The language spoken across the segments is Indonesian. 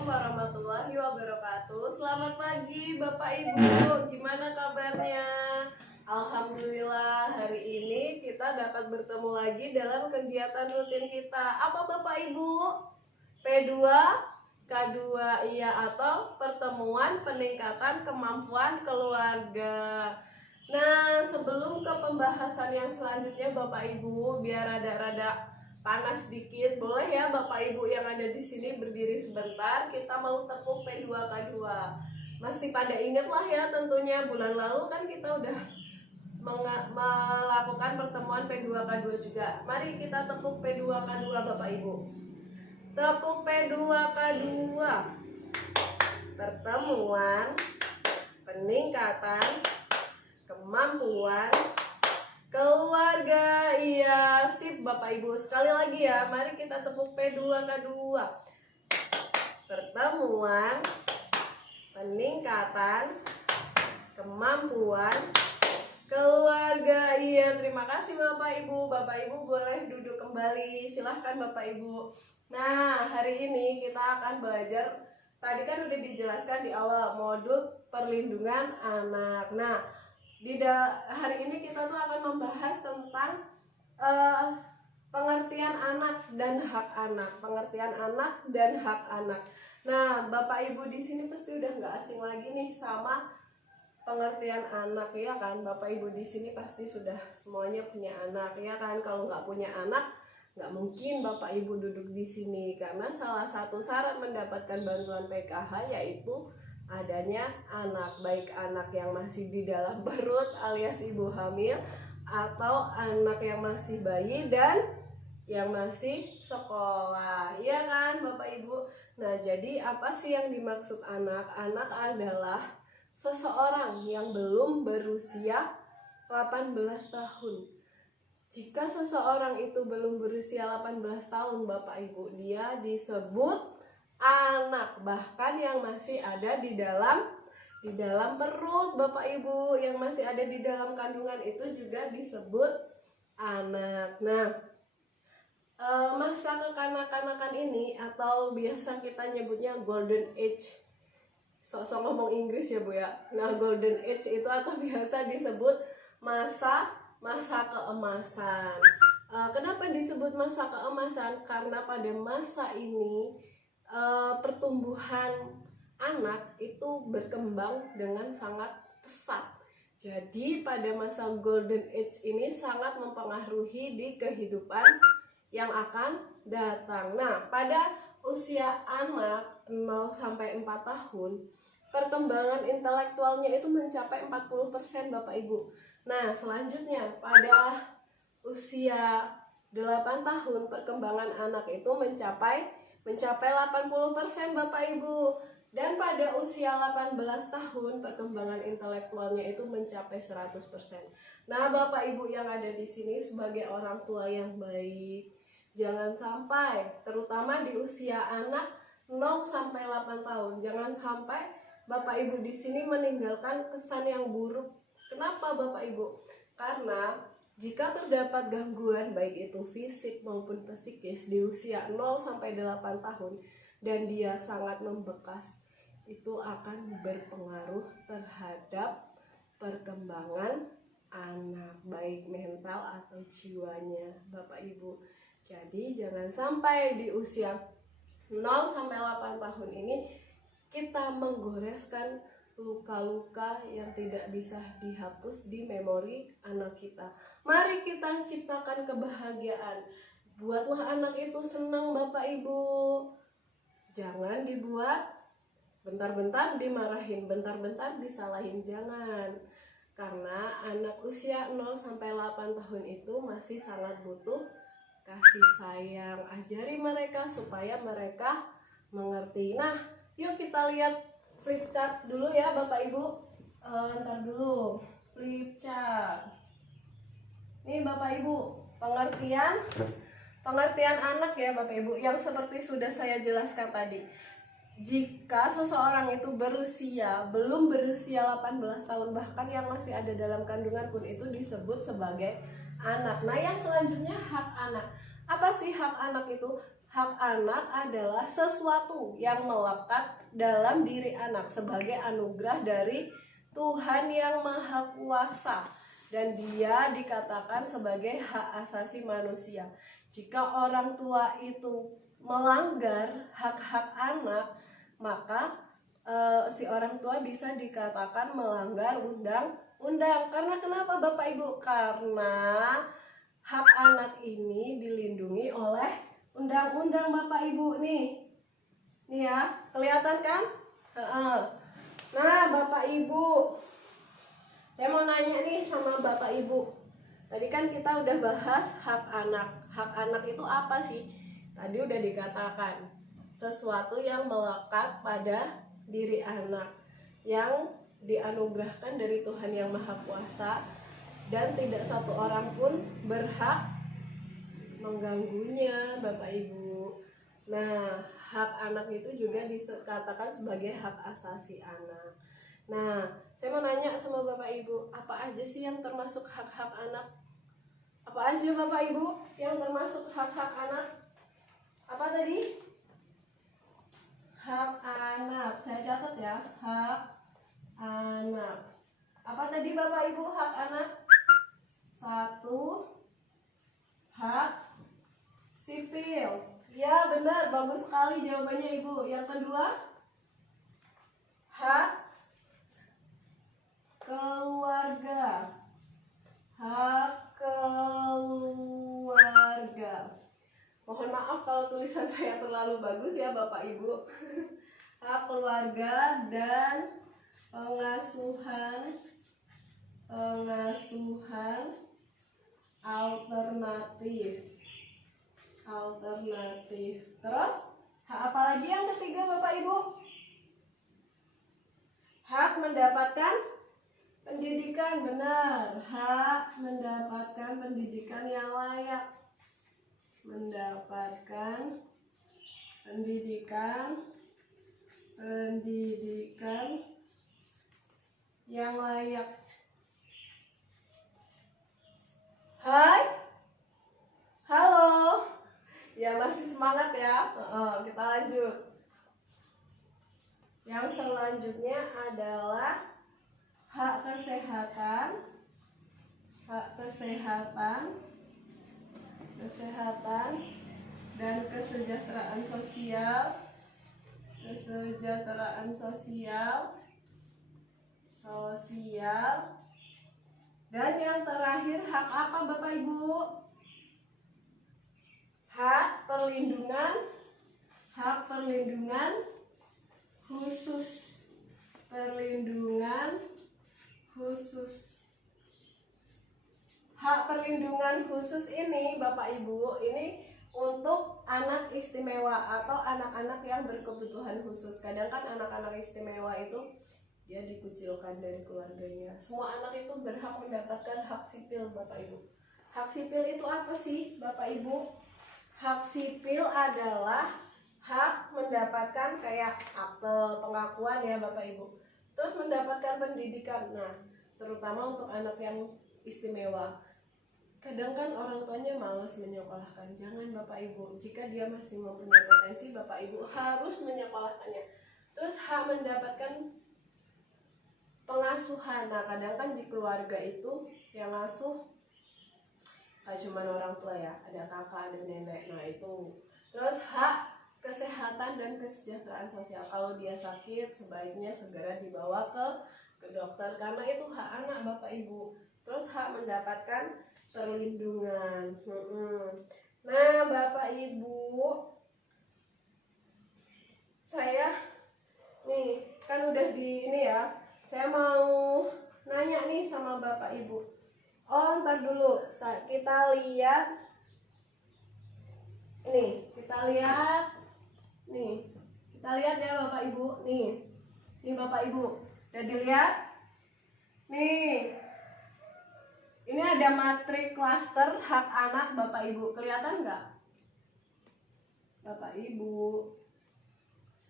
Assalamualaikum warahmatullahi wabarakatuh. Selamat pagi Bapak Ibu, gimana kabarnya? Alhamdulillah hari ini kita dapat bertemu lagi dalam kegiatan rutin kita. Apa Bapak Ibu? P2, K2 iya atau pertemuan peningkatan kemampuan keluarga. Nah, sebelum ke pembahasan yang selanjutnya Bapak Ibu, biar rada-rada panas dikit, boleh ya Bapak Ibu yang ada di sini berdiri sebentar. Kita mau tepuk P2 K2. Masih pada ingat lah ya tentunya bulan lalu kan kita udah melakukan pertemuan P2 K2 juga. Mari kita tepuk P2 K2 Bapak Ibu. Tepuk P2 K2. Pertemuan peningkatan kemampuan keluarga. Iya, sip Bapak Ibu. Sekali lagi ya, mari kita tepuk P2 K2. Pertemuan peningkatan kemampuan keluarga. Iya, terima kasih Bapak Ibu. Bapak Ibu boleh duduk kembali. Silahkan Bapak Ibu. Nah, hari ini kita akan belajar. Tadi kan udah dijelaskan di awal modul perlindungan anak. Nah, hari ini kita tuh akan membahas tentang pengertian anak dan hak anak. Pengertian anak dan hak anak. Nah, Bapak Ibu di sini pasti udah nggak asing lagi nih sama pengertian anak, ya kan? Bapak Ibu di sini pasti sudah semuanya punya anak, ya kan? Kalau nggak punya anak, nggak mungkin Bapak Ibu duduk di sini, karena salah satu syarat mendapatkan bantuan PKH yaitu adanya anak, baik anak yang masih di dalam perut alias ibu hamil, atau anak yang masih bayi dan yang masih sekolah, ya kan Bapak Ibu? Nah, jadi apa sih yang dimaksud anak? Anak adalah seseorang yang belum berusia 18 tahun. Jika seseorang itu belum berusia 18 tahun Bapak Ibu, dia disebut anak, bahkan yang masih ada di dalam perut Bapak Ibu, yang masih ada di dalam kandungan itu juga disebut anak. Nah, masa kekanak-kanakan ini atau biasa kita nyebutnya golden age. Sok-sok ngomong Inggris ya Bu ya. Nah, golden age itu atau biasa disebut masa keemasan. Kenapa disebut masa keemasan? Karena pada masa ini pertumbuhan anak itu berkembang dengan sangat pesat. Jadi pada masa golden age ini sangat mempengaruhi di kehidupan yang akan datang. Nah, pada usia anak 0 sampai 4 tahun, perkembangan intelektualnya itu mencapai 40% Bapak Ibu. Nah, selanjutnya pada usia 8 tahun perkembangan anak itu mencapai 80% Bapak Ibu. Dan pada usia 18 tahun perkembangan intelektualnya itu mencapai 100%. Nah, Bapak Ibu yang ada di sini sebagai orang tua yang baik, jangan sampai, terutama di usia anak 0 sampai 8 tahun, jangan sampai Bapak Ibu di sini meninggalkan kesan yang buruk. Kenapa Bapak Ibu? Karena jika terdapat gangguan baik itu fisik maupun psikis di usia 0 sampai 8 tahun dan dia sangat membekas, itu akan berpengaruh terhadap perkembangan anak, baik mental atau jiwanya Bapak Ibu. Jadi jangan sampai di usia 0 sampai 8 tahun ini kita menggoreskan luka-luka yang tidak bisa dihapus di memori anak kita. Mari kita ciptakan kebahagiaan. Buatlah anak itu senang Bapak Ibu. Jangan dibuat bentar-bentar dimarahin, bentar-bentar disalahin, jangan. Karena anak usia 0 sampai 8 tahun itu masih sangat butuh kasih sayang. Ajari mereka supaya mereka mengerti. Nah, yuk kita lihat flip chart dulu ya Bapak Ibu. Ntar dulu, flip chart. Ini Bapak Ibu, pengertian anak ya Bapak Ibu, yang seperti sudah saya jelaskan tadi. Jika seseorang itu belum berusia 18 tahun, bahkan yang masih ada dalam kandungan pun itu disebut sebagai anak. Nah, yang selanjutnya hak anak. Apa sih hak anak itu? hak anak adalah sesuatu yang melekat dalam diri anak sebagai anugerah dari Tuhan yang Maha Kuasa, dan dia dikatakan sebagai hak asasi manusia. Jika orang tua itu melanggar hak-hak anak, maka si orang tua bisa dikatakan melanggar undang-undang. Karena kenapa Bapak Ibu? Karena hak anak ini dilindungi oleh undang-undang Bapak Ibu nih. Nih ya, kelihatan kan? Nah, Bapak Ibu, saya mau nanya nih sama Bapak Ibu. Tadi kan kita udah bahas hak anak. Hak anak itu apa sih? Tadi udah dikatakan sesuatu yang melekat pada diri anak, yang dianugerahkan dari Tuhan yang Maha Kuasa, dan tidak satu orang pun berhak mengganggunya, Bapak Ibu. Nah, hak anak itu juga dikatakan sebagai hak asasi anak. Nah, saya mau nanya sama Bapak Ibu, apa aja sih yang termasuk hak-hak anak? Apa aja Bapak Ibu yang termasuk hak-hak anak? Apa tadi? Hak anak, saya catat ya, hak anak. Apa tadi Bapak Ibu hak anak? 1, hak sipil. Ya benar, bagus sekali jawabannya Ibu. Yang kedua, hak keluarga. Hak keluarga. Mohon maaf kalau tulisan saya terlalu bagus ya Bapak Ibu. Hak keluarga dan pengasuhan alternatif. Terus hak apa lagi yang ketiga Bapak Ibu? Hak mendapatkan pendidikan. Benar, hak mendapatkan pendidikan yang layak. Mendapatkan pendidikan yang layak. Hai, halo. Ya masih semangat ya. Kita lanjut. Yang selanjutnya adalah hak kesehatan dan kesejahteraan sosial. Dan yang terakhir, hak apa Bapak Ibu? Hak perlindungan khusus. Hak perlindungan khusus ini Bapak Ibu, ini untuk anak istimewa atau anak-anak yang berkebutuhan khusus. Kadang kan anak-anak istimewa itu dia dikucilkan dari keluarganya. Semua anak itu berhak mendapatkan hak sipil Bapak Ibu. Hak sipil itu apa sih Bapak Ibu? Hak sipil adalah hak mendapatkan kayak akte pengakuan ya Bapak Ibu. Terus mendapatkan pendidikan. Nah, terutama untuk anak yang istimewa. Kadang kan orang tuanya malas menyekolahkan. Jangan Bapak Ibu, jika dia masih mempunyai potensi, Bapak Ibu harus menyekolahkannya. Terus hak mendapatkan pengasuhan. Nah, kadang kan di keluarga itu yang ngasuh gak cuma orang tua ya, ada kakak, ada nenek. Nah itu. Terus hak kesehatan dan kesejahteraan sosial. Kalau dia sakit, sebaiknya segera dibawa ke dokter, karena itu hak anak Bapak Ibu. Terus hak mendapatkan perlindungan. Nah Bapak Ibu, saya nih kan udah di ini ya. Saya mau nanya nih sama Bapak Ibu. Oh, ntar dulu. Kita lihat. Nih, kita lihat. Nih, kita lihat ya Bapak Ibu. Nih Bapak Ibu. Udah dilihat? Nih. Ini ada matrik klaster hak anak Bapak Ibu. Kelihatan nggak? Bapak Ibu.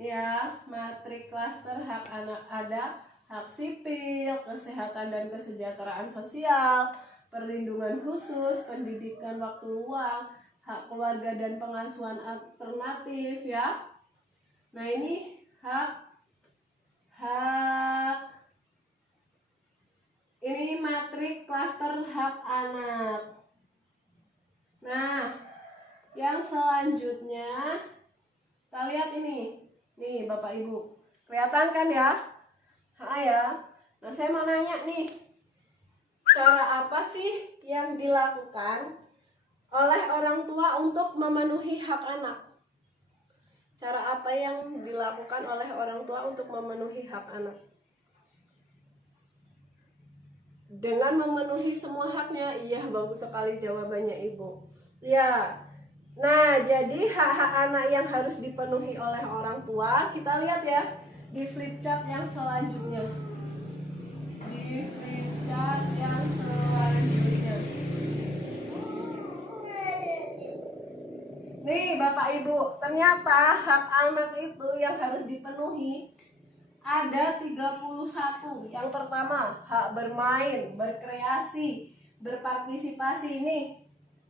Nih ya, matrik klaster hak anak ada hak sipil, kesehatan dan kesejahteraan sosial, perlindungan khusus, pendidikan waktu luang, hak keluarga dan pengasuhan alternatif ya. Nah, ini hak ini matrik klaster hak anak. Nah, yang selanjutnya kita lihat ini. Nih Bapak Ibu, kelihatan kan ya? Ya. Nah, saya mau nanya nih, cara apa sih yang dilakukan oleh orang tua untuk memenuhi hak anak? Cara apa yang dilakukan oleh orang tua untuk memenuhi hak anak? Dengan memenuhi semua haknya. Iya, bagus sekali jawabannya Ibu. Ya. Nah, jadi hak-hak anak yang harus dipenuhi oleh orang tua, kita lihat ya di flip chart yang selanjutnya. Di flip chart yang selanjutnya. Nih Bapak Ibu, ternyata hak anak itu yang harus dipenuhi ada 31. Yang pertama, hak bermain, berkreasi, berpartisipasi. Nih,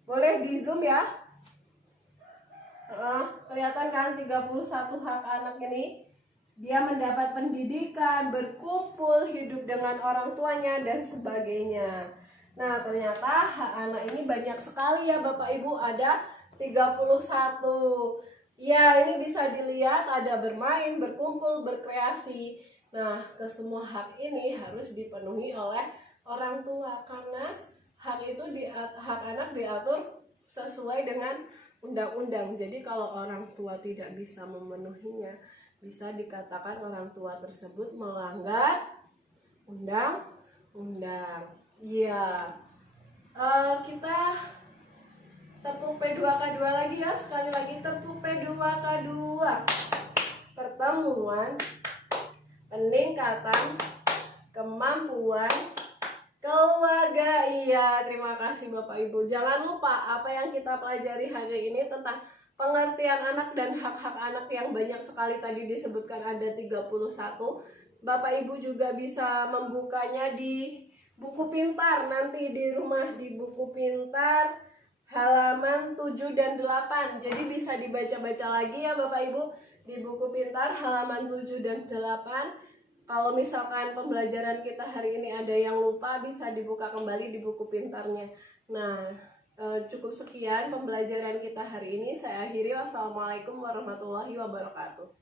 boleh di zoom ya. Kelihatan kan 31 hak anak ini. Dia mendapat pendidikan, berkumpul, hidup dengan orang tuanya, dan sebagainya. Nah, ternyata hak anak ini banyak sekali ya Bapak Ibu, ada 31. Ya, ini bisa dilihat ada bermain, berkumpul, berkreasi. Nah, kesemua hak ini harus dipenuhi oleh orang tua karena hak itu hak anak diatur sesuai dengan undang-undang. Jadi kalau orang tua tidak bisa memenuhinya, bisa dikatakan orang tua tersebut melanggar undang-undang. Iya. Kita tepuk P2K2 lagi ya. Sekali lagi tepuk P2K2. Pertemuan peningkatan kemampuan keluarga. Iya, terima kasih Bapak Ibu. Jangan lupa apa yang kita pelajari hari ini tentang pengertian anak dan hak-hak anak yang banyak sekali tadi disebutkan ada 31. Bapak Ibu juga bisa membukanya di buku pintar nanti di rumah, di buku pintar halaman 7 dan 8. Jadi bisa dibaca-baca lagi ya Bapak Ibu di buku pintar halaman 7 dan 8. Kalau misalkan pembelajaran kita hari ini ada yang lupa, bisa dibuka kembali di buku pintarnya. Nah, cukup sekian pembelajaran kita hari ini. Saya akhiri. Wassalamualaikum warahmatullahi wabarakatuh.